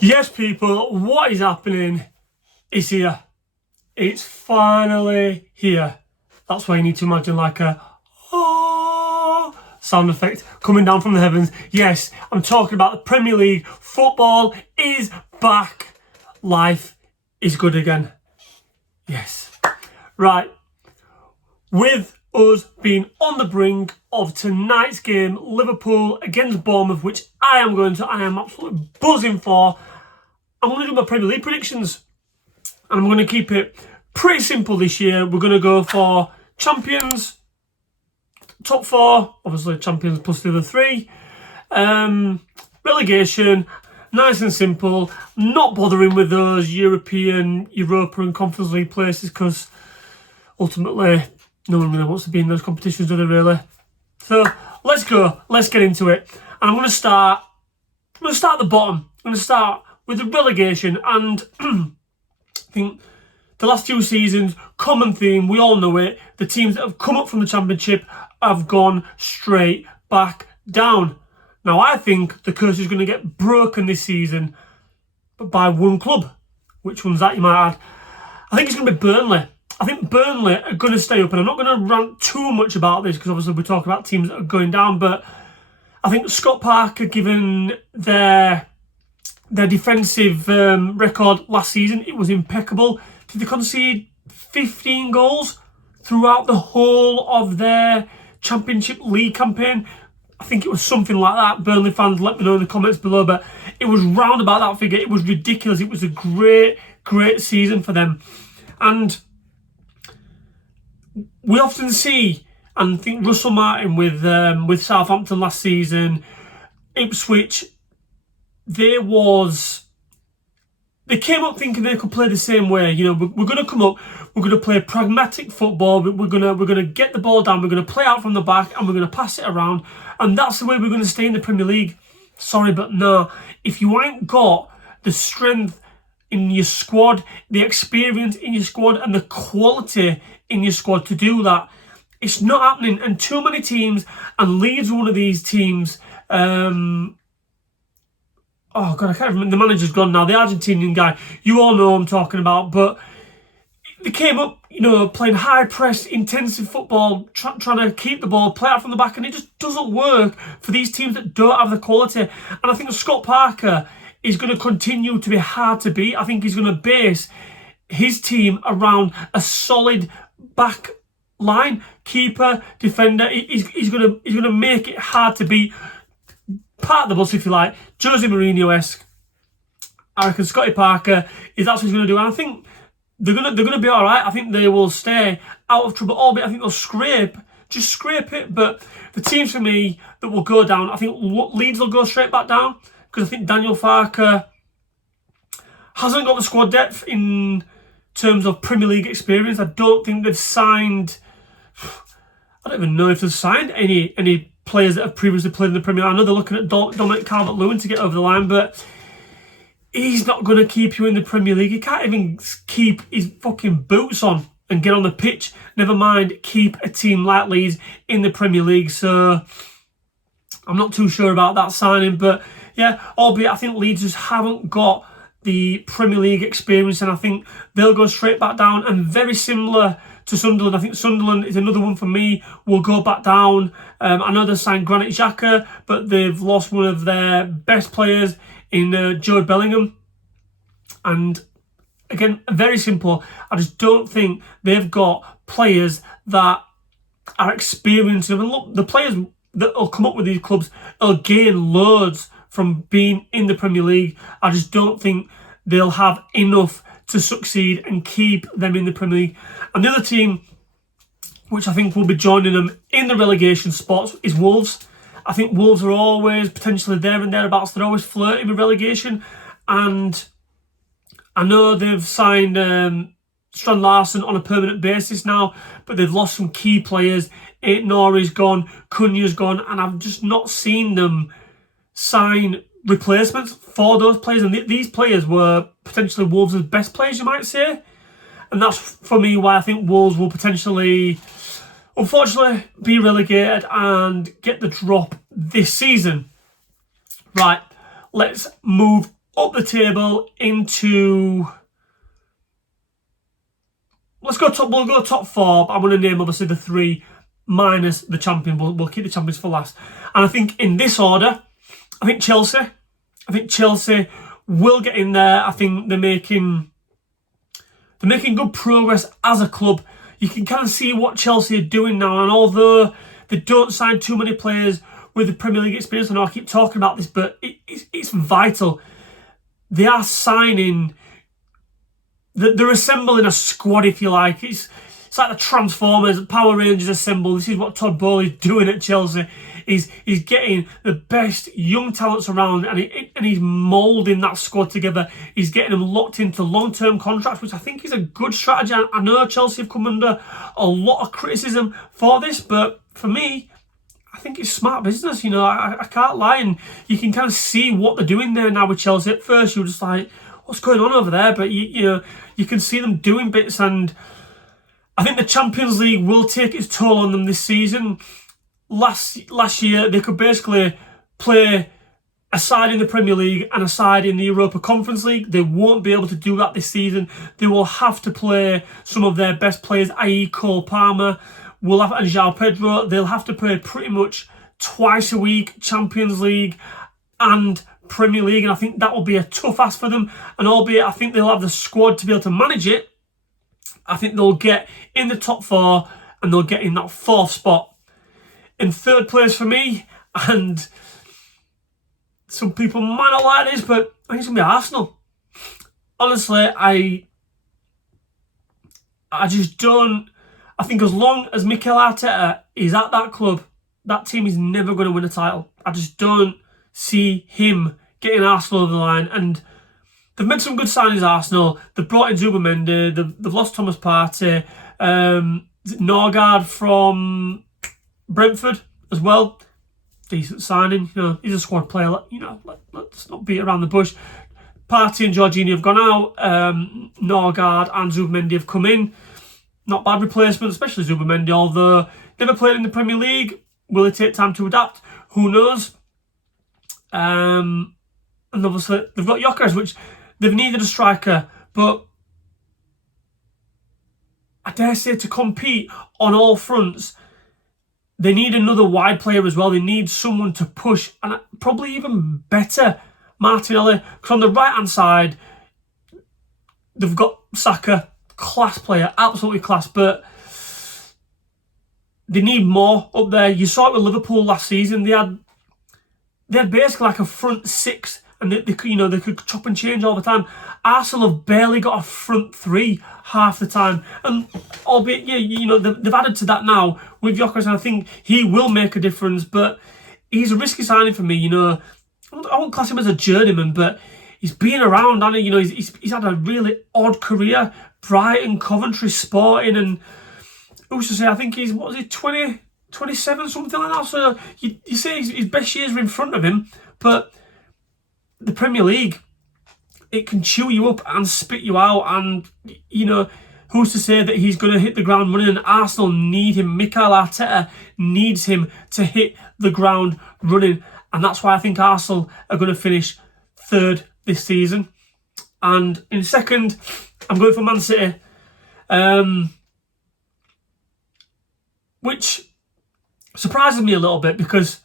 Yes, people, what is happening is here. It's finally here. That's why you need to imagine like a sound effect coming down from the heavens. Yes, I'm talking about the Premier League. Football is back. Life is good again. Yes. Right. With us being on the brink of tonight's game, Liverpool against Bournemouth, which I am absolutely buzzing for. I'm going to do my Premier League predictions. And I'm going to keep it pretty simple this year. We're going to go for champions, top four, obviously champions plus the other three. Relegation, nice and simple. Not bothering with those Europa and Conference League places because ultimately no one really wants to be in those competitions, do they really? So let's go. Let's get into it. And I'm going to start at the bottom. I'm going to start with the relegation, and I think the last few seasons, common theme, we all know it, the teams that have come up from the Championship have gone straight back down. Now, I think the curse is going to get broken this season, but by one club. Which one's that, you might add? I think it's going to be Burnley. I think Burnley are going to stay up, and I'm not going to rant too much about this because obviously we're talking about teams that are going down, but I think Scott Parker, given their defensive record last season, it was impeccable. Did they concede 15 goals throughout the whole of their Championship League campaign? I think it was something like that. Burnley fans, let me know in the comments below, but it was round about that figure. It was ridiculous. It was a great season for them. And we often see, and I think Russell Martin with Southampton last season, Ipswich, they came up thinking they could play the same way. You know, we're going to come up, we're going to play pragmatic football, we're going to get the ball down, we're going to play out from the back, and we're going to pass it around, and that's the way we're going to stay in the Premier League. Sorry, but no. If you ain't got the strength in your squad, the experience in your squad, and the quality in your squad to do that, it's not happening. And too many teams, and Leeds are one of these teams. Oh God, I can't remember. The manager's gone now. The Argentinian guy. You all know who I'm talking about. But they came up, you know, playing high press, intensive football, trying to keep the ball, play out from the back, and it just doesn't work for these teams that don't have the quality. And I think Scott Parker is going to continue to be hard to beat. I think he's going to base his team around a solid back line, keeper, defender. He's going to make it hard to beat. Part of the bus, if you like, Jose Mourinho-esque. I reckon Scotty Parker is that's what he's going to do, and I think they're going to be all right. I think they will stay out of trouble, albeit I think they'll scrape it. But the teams for me that will go down, I think Leeds will go straight back down because I think Daniel Farke hasn't got the squad depth in terms of Premier League experience. I don't think they've signed. I don't even know if they've signed any players that have previously played in the Premier League. I know they're looking at Dominic Calvert-Lewin to get over the line, but he's not going to keep you in the Premier League. He can't even keep his fucking boots on and get on the pitch. Never mind keep a team like Leeds in the Premier League. So I'm not too sure about that signing, but yeah, albeit I think Leeds just haven't got the Premier League experience, and I think they'll go straight back down, and very similar to Sunderland. I think Sunderland is another one for me. Will go back down. I know they signed Granit Xhaka, but they've lost one of their best players in Jude Bellingham. And again, very simple. I just don't think they've got players that are experienced. And look, the players that will come up with these clubs will gain loads from being in the Premier League. I just don't think they'll have enough to succeed and keep them in the Premier League. And the other team, which I think will be joining them in the relegation spots, is Wolves. I think Wolves are always potentially there and thereabouts. They're always flirting with relegation. And I know they've signed Strand Larsen on a permanent basis now, but they've lost some key players. Nori's gone, Cunha's gone, and I've just not seen them sign replacements for those players. And these players were potentially Wolves' best players, you might say. And that's, for me, why I think Wolves will potentially, unfortunately, be relegated and get the drop this season. Right, let's move up the table into... We'll go top 4. I'm going to name obviously the 3 minus the champion. We'll keep the champions for last. And I think in this order, I think Chelsea will get in there. I think they're making good progress as a club. You can kind of see what Chelsea are doing now. And although they don't sign too many players with the Premier League experience, I know I keep talking about this, but it's vital. They are signing... They're assembling a squad, if you like. It's like the Transformers, Power Rangers assemble. This is what Todd Bowley's doing at Chelsea. He's getting the best young talents around, and he's moulding that squad together. He's getting them locked into long-term contracts, which I think is a good strategy. I know Chelsea have come under a lot of criticism for this, but for me, I think it's smart business. You know, I can't lie, and you can kind of see what they're doing there now with Chelsea. At first, you were just like, what's going on over there? But you can see them doing bits, and I think the Champions League will take its toll on them this season. Last year, they could basically play a side in the Premier League and a side in the Europa Conference League. They won't be able to do that this season. They will have to play some of their best players, i.e. Cole Palmer, and João Pedro. They'll have to play pretty much twice a week, Champions League and Premier League, and I think that will be a tough ask for them. And albeit I think they'll have the squad to be able to manage it, I think they'll get in the top 4 and they'll get in that 4th spot. In 3rd place for me, and some people might not like this, but I think it's going to be Arsenal. Honestly, I just don't... I think as long as Mikel Arteta is at that club, that team is never going to win a title. I just don't see him getting Arsenal over the line. And they've made some good signings, Arsenal. They've brought in Zubimendi. They've lost Thomas Partey. Norgard from Brentford as well. Decent signing. You know, he's a squad player. You know, let's not beat around the bush. Partey and Jorginho have gone out. Norgard and Zubimendi have come in. Not bad replacement, especially Zubimendi, although never played in the Premier League. Will it take time to adapt? Who knows? And obviously they've got Gyökeres, which they've needed a striker, but I dare say to compete on all fronts, they need another wide player as well. They need someone to push, and probably even better Martinelli, because on the right hand side they've got Saka, class player, absolutely class, but they need more up there. You saw it with Liverpool last season. They had basically like a front 6, and they could chop and change all the time. Arsenal have barely got a front 3 half the time, and albeit they've added to that now with Gyökeres, and I think he will make a difference. But he's a risky signing for me. You know, I won't class him as a journeyman, but he's been around, and he's had a really odd career. Brighton, Coventry, Sporting, and who's to say? I think he's 20, 27, something like that. So you say his best years are in front of him, but the Premier League, it can chew you up and spit you out, and who's to say that he's going to hit the ground running? And Arsenal need him. Mikel Arteta needs him to hit the ground running, and that's why I think Arsenal are going to finish 3rd this season. And in 2nd, I'm going for Man City, which surprises me a little bit, because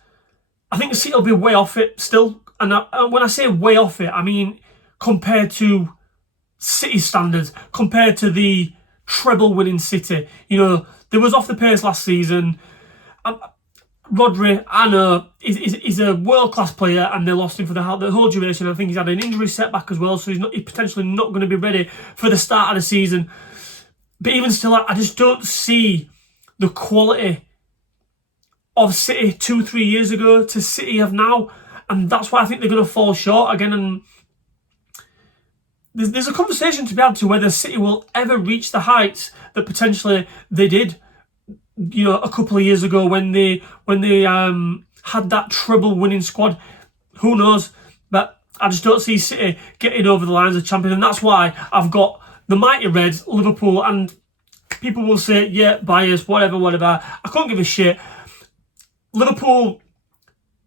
I think City will be way off it still. And when I say way off it, I mean compared to City standards, compared to the treble-winning City. You know, they was off the pace last season. Rodri, I know, is a world-class player, and they lost him for the whole duration. I think he's had an injury setback as well, so he's potentially not going to be ready for the start of the season. But even still, I just don't see the quality of City 2-3 years ago to City of now, and that's why I think they're going to fall short again. And there's a conversation to be had to whether City will ever reach the heights that potentially they did, a couple of years ago when they had that treble-winning squad. Who knows? But I just don't see City getting over the line as a champion, and that's why I've got the mighty Reds, Liverpool, and people will say, yeah, bias, whatever. I can't give a shit. Liverpool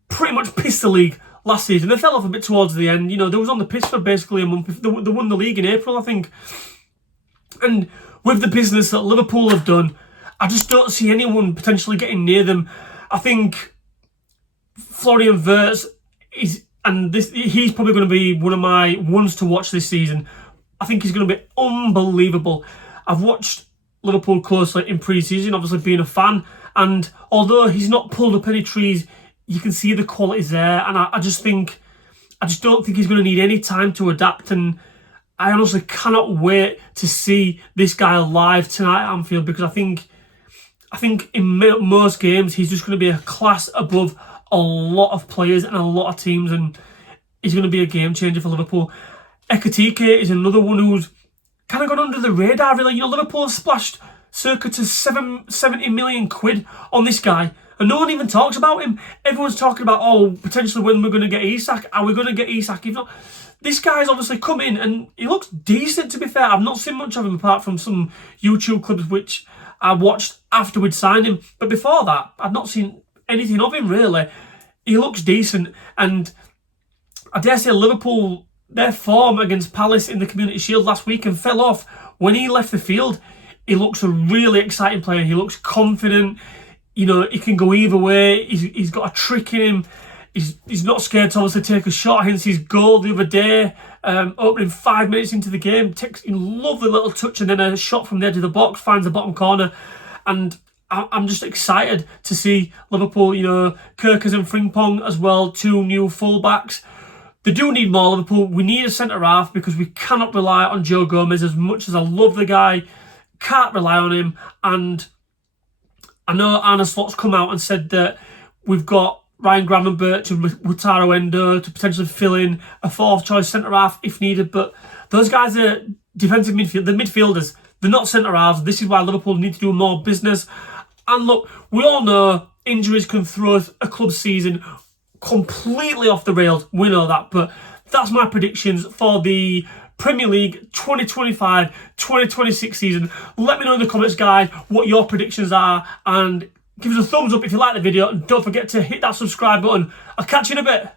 pretty much pissed the league last season. They fell off a bit towards the end. You know, they was on the piss for basically a month. They won the league in April, I think. And with the business that Liverpool have done, I just don't see anyone potentially getting near them. I think Florian Wirtz he's probably going to be one of my ones to watch this season. I think he's going to be unbelievable. I've watched Liverpool closely in pre-season, obviously being a fan, and although he's not pulled up any trees, you can see the qualities there, and I just don't think he's going to need any time to adapt, and I honestly cannot wait to see this guy live tonight at Anfield, because I think in most games he's just going to be a class above a lot of players and a lot of teams, and he's going to be a game changer for Liverpool. Ekitike is another one who's kind of gone under the radar, really. You know, Liverpool have splashed circa to 70 million quid on this guy, and no one even talks about him. Everyone's talking about, oh, potentially when we're going to get Isak. Are we going to get Isak? If not, this guy's obviously come in and he looks decent, to be fair. I've not seen much of him apart from some YouTube clips which I watched after we'd signed him. But before that, I've not seen anything of him, really. He looks decent. And I dare say Liverpool, their form against Palace in the Community Shield last week and fell off when he left the field. He looks a really exciting player. He looks confident. You know, he can go either way. He's got a trick in him. He's not scared to obviously take a shot. Hence his goal the other day, opening 5 minutes into the game, takes a lovely little touch and then a shot from the edge of the box, finds the bottom corner. And I'm just excited to see Liverpool, you know, Kirkers and Frimpong as well, 2 new fullbacks. They do need more, Liverpool. We need a centre-half because we cannot rely on Joe Gomez as much as I love the guy. Can't rely on him. And I know Arne Slot's come out and said that we've got Ryan Gravenberch and Wataru Endo to potentially fill in a 4th choice centre-half if needed. But those guys are defensive midfield. They're midfielders. They're not centre-halves. This is why Liverpool need to do more business. And look, we all know injuries can throw a club season completely off the rails. We know that. But that's my predictions for the Premier League 2025-2026 season. Let me know in the comments, guys, what your predictions are, and give us a thumbs up if you like the video, and don't forget to hit that subscribe button. I'll catch you in a bit.